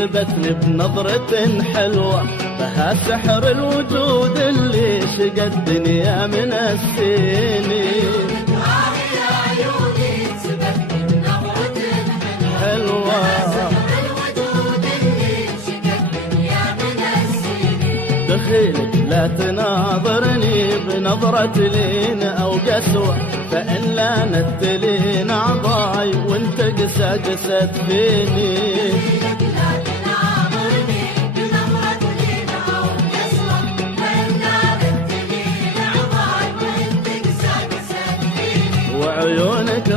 ثبتني بنظرة حلوة، بها سحر الوجود اللي شقى الدنيا من السنين. يا عيوني ثبتني بنظرة حلوة، سحر الوجود اللي شقى الدنيا من السنين. دخيلك لا تناظرني بنظرة لين أو قسوة، فإن لانت لين أعضاي وانت قست فيني. لا تناظرني بنظرة لين أو قسوة، فإن لانت لين أعضاي وانت قست فيني. وعيونك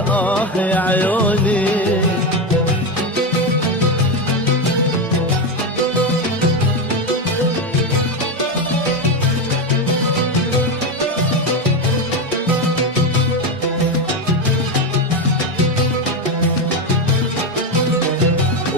يا عيوني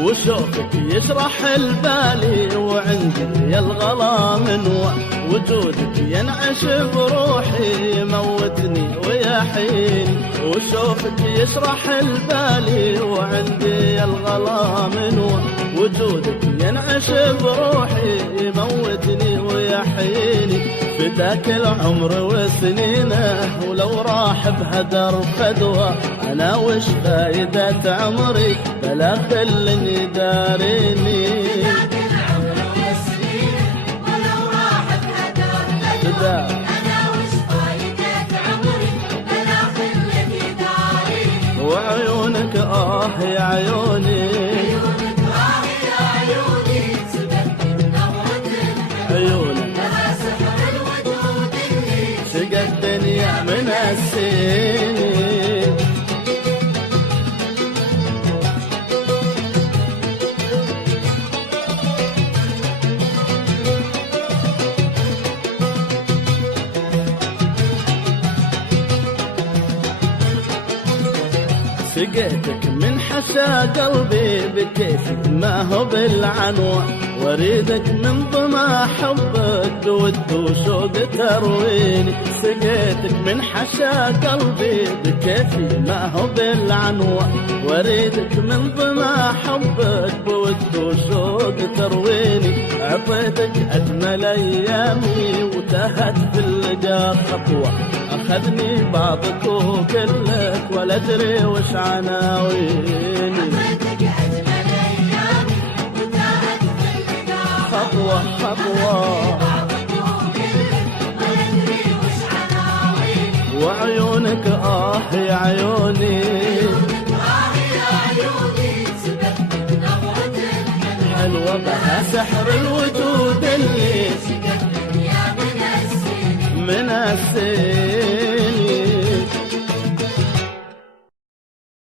وشوفك يشرح البالي، وعندي الغلا منوى، وجودك ينعش بروحي يموتني ويحيني. وشوفك يشرح البالي، وعندي الغلا منوى، وجودك ينعش بروحي يموتني ويحيني. فداك العمر وسنينه، ولو راح بهدر فدوى، أنا وش فايدة عمري بلا خل يداريني. فداك العمر وسنينه، ولو راح بهدر فدوى، أنا وش فايدة عمري بلا خل يداريني. وعيونك يا عيوني، عيونك يا عيوني ثبتني بنظرة عيونك لها سحر الوجود اللي شقى الدنيا من السنين. سقيتك من حشا قلبي بكيفي ما هو بالعنوة، واريدك من ضما حبك بود وشوق ترويني. سقيتك من حشا قلبي بكيفي ما هو بالعنوة، واريدك من ضما حبك بود وشوق ترويني. عطيتك أجمل أيامي وتهت في اللقا خطوة، أخذني بعضك وكلك ولا أدري وش عناويني. عطيتك أجمل أيامي وتاهت في اللقا خطوة خطوة، بعضك وكلك ولا أدري وش عناويني. وعيونك يا عيوني يا عيوني ثبتني بنظرة حلوة، بها سحر